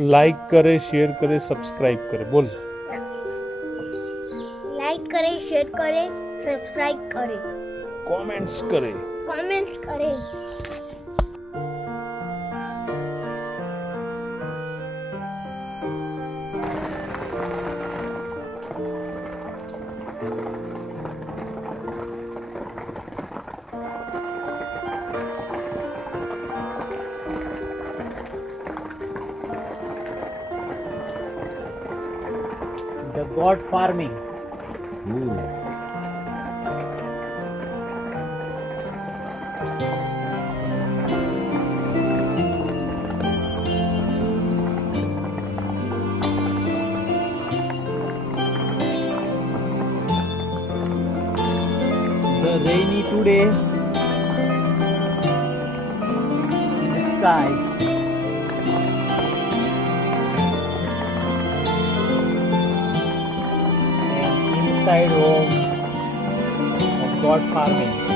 Like करे, share करे, subscribe करे। बोल। लाइक करे, शेयर करे, सब्सक्राइब करे, कमेंट्स करे। कमेंट्स करे। The god farming. The rainy today in the sky. And inside home of god farming.